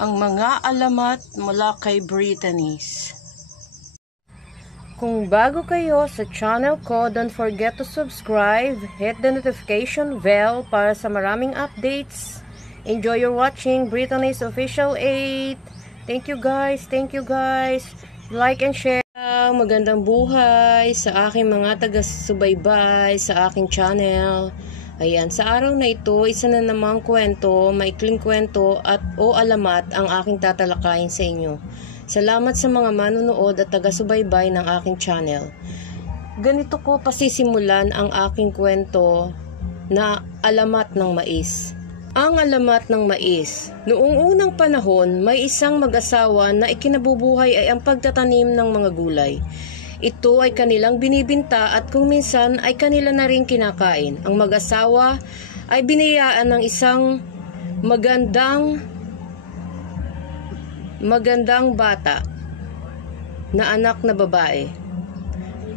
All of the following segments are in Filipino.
ang mga alamat mula kay Brittany's. Kung bago kayo sa channel ko, don't forget to subscribe, hit the notification bell para sa maraming updates. Enjoy your watching Brittany's Official 8. Thank you guys, like and share. Magandang buhay sa aking mga taga-subaybay sa aking channel. Ayan, sa araw na ito, isa na namang kwento, maikling kwento at o alamat ang aking tatalakayin sa inyo. Salamat sa mga manonood at taga-subaybay ng aking channel. Ganito ko pasisimulan ang aking kwento na alamat ng mais. Ang alamat ng mais. Noong unang panahon, may isang mag-asawa na ikinabubuhay ay ang pagtatanim ng mga gulay. Ito ay kanilang binibinta at kung minsan ay kanila na rin kinakain. Ang mag-asawa ay biniyayaan ng isang magandang bata na anak na babae.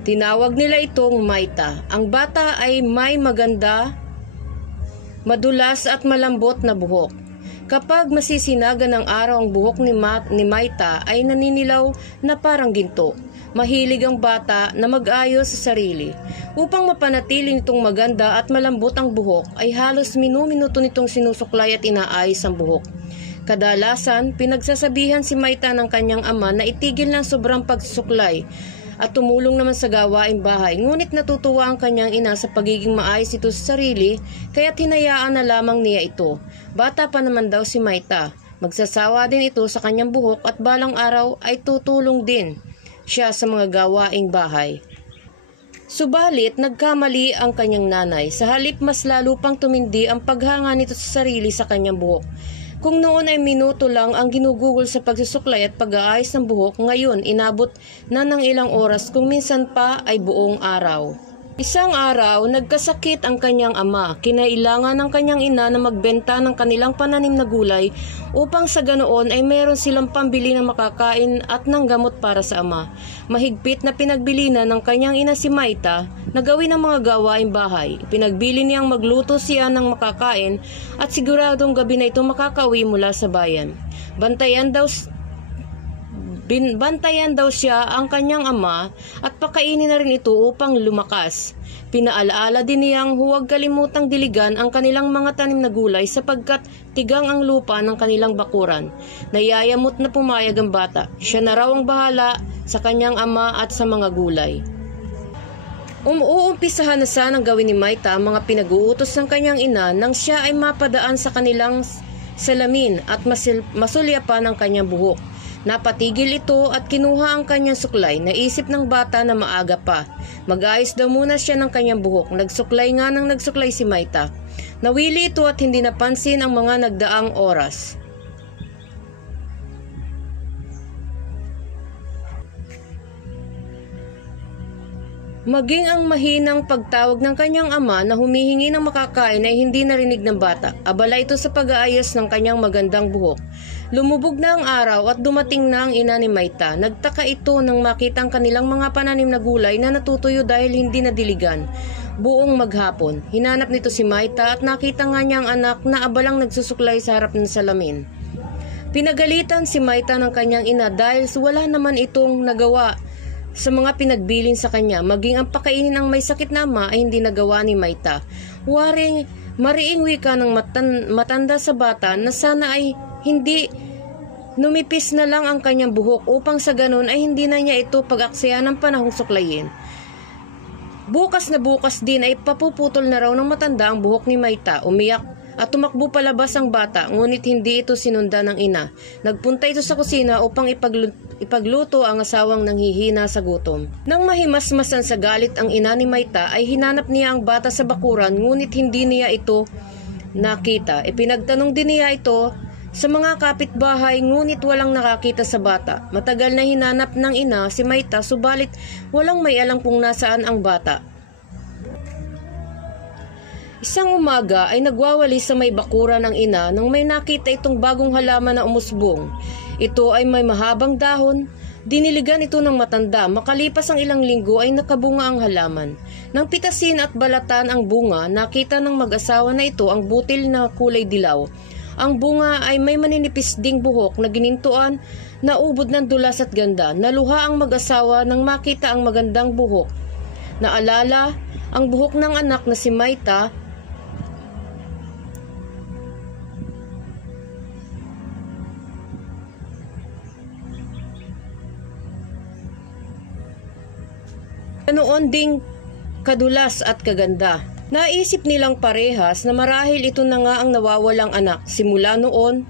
Tinawag nila itong Maita. Ang bata ay may maganda, madulas at malambot na buhok. Kapag masisinaga ng araw ang buhok ni Maita ay naninilaw na parang ginto. Mahilig ang bata na mag-ayos sa sarili. Upang mapanatili nitong maganda at malambot ang buhok ay halos minuminuto nitong sinusuklay at inaayos ang buhok. Kadalasan, pinagsasabihan si Maita ng kanyang ama na itigil ng sobrang pagsusuklay at tumulong naman sa gawaing bahay. Ngunit natutuwa ang kanyang ina sa pagiging maayos ito sa sarili, kaya't hinayaan na lamang niya ito. Bata pa naman daw si Maita. Magsasawa din ito sa kanyang buhok at balang araw ay tutulong din siya sa mga gawaing bahay. Subalit, nagkamali ang kanyang nanay. Sa halip mas lalo pang tumindi ang paghanga nito sa sarili sa kanyang buhok. Kung noon ay minuto lang ang ginugugol sa pagsusuklay at pag-aayos ng buhok, ngayon inabot na ng ilang oras kung minsan pa ay buong araw. Isang araw, nagkasakit ang kanyang ama. Kinailangan ng kanyang ina na magbenta ng kanilang pananim na gulay upang sa ganoon ay meron silang pambili ng makakain at ng gamot para sa ama. Mahigpit na pinagbilinan ng kanyang ina si Maita na gawin ang mga gawaing bahay. Pinagbili niyang magluto siya ng makakain at siguradong gabi na ito makakauwi mula sa bayan. Bantayan daw siya ang kanyang ama at pakainin na rin ito upang lumakas. Pinaalaala din niyang huwag kalimutang diligan ang kanilang mga tanim na gulay sapagkat tigang ang lupa ng kanilang bakuran. Nayayamot na pumayag ang bata. Siya na raw ang bahala sa kanyang ama at sa mga gulay. Umuumpisahan na sanang gawin ni Maita ang mga pinag-uutos ng kanyang ina nang siya ay mapadaan sa kanilang salamin at masulyapan ang kanyang buhok. Napatigil ito at kinuha ang kanyang suklay. Naisip ng bata na maaga pa. Mag-ayos daw muna siya ng kanyang buhok. Nagsuklay nga nang nagsuklay si Maita. Nawili ito at hindi napansin ang mga nagdaang oras. Maging ang mahinang pagtawag ng kanyang ama na humihingi ng makakain ay hindi narinig ng bata. Abala ito sa pag-aayos ng kanyang magandang buhok. Lumubog na ang araw at dumating na ang ina ni Maita. Nagtaka ito nang makita ang kanilang mga pananim na gulay na natutuyo dahil hindi nadiligan. Buong maghapon, hinanap nito si Maita at nakita nga niya ang anak na abalang nagsusuklay sa harap ng salamin. Pinagalitan si Maita ng kanyang ina dahil wala naman itong nagawa sa mga pinagbilin sa kanya. Maging ang pakainin ng may sakit na ama ay hindi nagawa ni Maita. Mariing wika ng matanda sa bata na sana ay hindi numipis na lang ang kanyang buhok upang sa ganun ay hindi na niya ito pag-aksaya ng panahong suklayin. Bukas na bukas din ay papuputol na raw ng matanda ang buhok ni Maita. Umiyak at tumakbo palabas ang bata, ngunit hindi ito sinundan ng ina. Nagpunta ito sa kusina upang ipagluto ang asawang nanghihina sa gutom. Nang mahimasmasan sa galit ang ina ni Maita ay hinanap niya ang bata sa bakuran, ngunit hindi niya ito nakita. Ipinagtanong din niya ito sa mga kapitbahay, ngunit walang nakakita sa bata. Matagal na hinanap ng ina si Maita, subalit walang may alam kung nasaan ang bata. Isang umaga ay nagwawali sa may bakura ng ina nang may nakita itong bagong halaman na umusbong. Ito ay may mahabang dahon. Diniligan ito ng matanda. Makalipas ang ilang linggo ay nakabunga ang halaman. Nang pitasin at balatan ang bunga, nakita ng mag-asawa na ito ang butil na kulay dilaw. Ang bunga ay may maninipis ding buhok na ginintuan na ubod ng dulas at ganda. Naluha ang mag-asawa nang makita ang magandang buhok. Naalala ang buhok ng anak na si Maita noon ding kadulas at kaganda. Naisip nilang parehas na marahil ito na nga ang nawawalang anak. Simula noon,